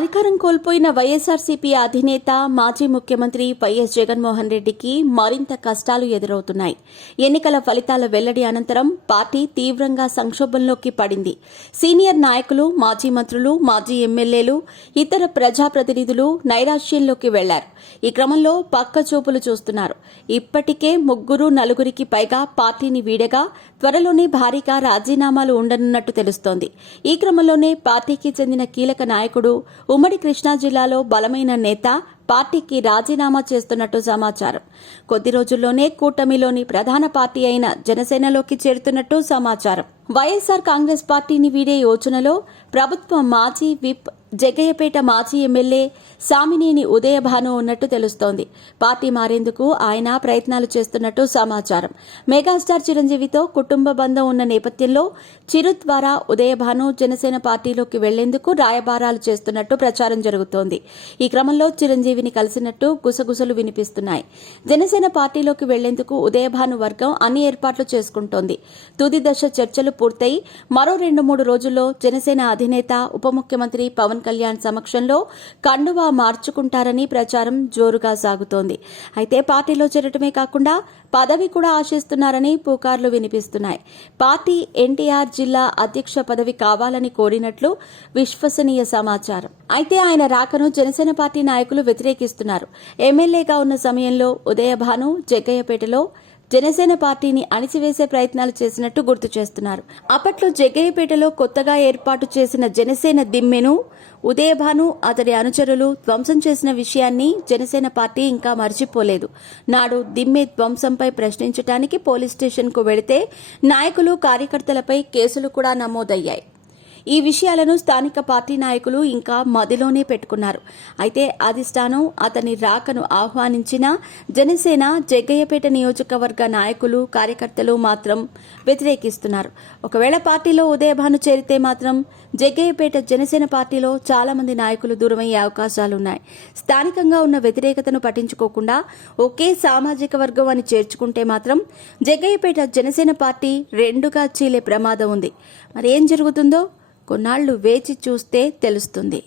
అధికారం కోల్పోయిన వైఎస్ఆర్సీపీ అధినేత మాజీ ముఖ్యమంత్రి వైఎస్ జగన్మోహన్ రెడ్డికి మరింత కష్టాలు ఎదురవుతున్నాయి. ఎన్నికల ఫలితాల వెల్లడి అనంతరం పార్టీ తీవ్రంగా సంక్షోభంలోకి పడింది. సీనియర్ నాయకులు, మాజీ మంత్రులు, మాజీ ఎమ్మెల్యేలు, ఇతర ప్రజాప్రతినిధులు నైరాశ్యంలోకి వెళ్లారు. ఈ క్రమంలో పక్కచూపులు చూస్తున్నారు. ఇప్పటికే నలుగురికి పైగా పార్టీని వీడగా త్వరలోనే భారీగా రాజీనామాలు ఉండనున్నట్టు తెలుస్తోంది. ఈ క్రమంలోనే పార్టీకి చెందిన కీలక నాయకుడు, ఉమ్మడి కృష్ణా జిల్లాలో బలమైన నేత పార్టీకి రాజీనామా చేస్తున్నట్టు సమాచారం. కొద్ది రోజుల్లోనే కూటమిలోని ప్రధాన పార్టీ అయిన జనసేనలోకి చేరుతున్నట్టు సమాచారం. వైఎస్సార్ కాంగ్రెస్ పార్టీని వీడే యోచనలో ప్రభుత్వ మాజీ విప్, జగ్గయ్యపేట మాజీ ఎమ్మెల్యే సామినేని ఉదయభాను ఉన్నట్టు తెలుస్తోంది. పార్టీ మారేందుకు ఆయన ప్రయత్నాలు చేస్తున్నట్టు సమాచారం. మెగాస్టార్ చిరంజీవితో కుటుంబ బంధం ఉన్న నేపథ్యంలో చిరు ద్వారా ఉదయభాను జనసేన పార్టీలోకి వెళ్లేందుకు రాయబారాలు చేస్తున్నట్టు ప్రచారం జరుగుతోంది. ఈ క్రమంలో చిరంజీవిని కలిసినట్టు గుసగుసలు వినిపిస్తున్నాయి. జనసేన పార్టీలోకి వెళ్లేందుకు ఉదయభాను వర్గం అన్ని ఏర్పాట్లు చేసుకుంటోంది. తుది దశ చర్చలు పూర్తయి మరో 2-3 రోజుల్లో జనసేన అధినేత, ఉప ముఖ్యమంత్రి పవన్ కళ్యాణ్ సమక్షంలో కండువా మార్చుకుంటారని ప్రచారం జోరుగా సాగుతోంది. అయితే పార్టీలో చేరటమే కాకుండా పదవి కూడా ఆశిస్తున్నారని పుకార్లు వినిపిస్తున్నాయి. పార్టీ ఎన్టీఆర్ జిల్లా అధ్యక్ష పదవి కావాలని కోరినట్లు విశ్వసనీయ సమాచారం. అయితే ఆయన రాకను జనసేన పార్టీ నాయకులు వ్యతిరేకిస్తున్నారు. ఎమ్మెల్యేగా ఉన్న సమయంలో ఉదయభాను జగ్గయ్యపేటలో జనసేన పార్టీని అణిచివేసే ప్రయత్నాలు చేసినట్టు గుర్తు చేస్తున్నారు. అప్పట్లో జగ్గయ్యపేటలో కొత్తగా ఏర్పాటు చేసిన జనసేన దిమ్మెను ఉదయభాను, అతడి అనుచరులు ధ్వంసం చేసిన విషయాన్ని జనసేన పార్టీ ఇంకా మర్చిపోలేదు. నాడు దిమ్మె ధ్వంసంపై ప్రశ్నించడానికి పోలీస్ స్టేషన్కు వెళితే నాయకులు, కార్యకర్తలపై కేసులు కూడా నమోదయ్యాయి. ఈ విషయాలను స్థానిక పార్టీ నాయకులు ఇంకా మదిలోనే పెట్టుకున్నారు. అయితే అధిష్టానం అతని రాకను ఆహ్వానించిన జనసేన, జగ్గయ్యపేట నియోజకవర్గ నాయకులు, కార్యకర్తలు మాత్రం వ్యతిరేకిస్తున్నారు. ఒకవేళ పార్టీలో ఉదయభాను చేరితే మాత్రం జగ్గయ్యపేట జనసేన పార్టీలో చాలా మంది నాయకులు దూరమయ్యే అవకాశాలున్నాయి. స్థానికంగా ఉన్న వ్యతిరేకతను పట్టించుకోకుండా ఒకే సామాజిక వర్గం అని చేర్చుకుంటే మాత్రం జగ్గయ్యపేట జనసేన పార్టీ రెండుగా చీలే ప్రమాదం ఉంది. మరి ఏం జరుగుతుందో కొన్నాళ్లు వేచి చూస్తే తెలుస్తుంది.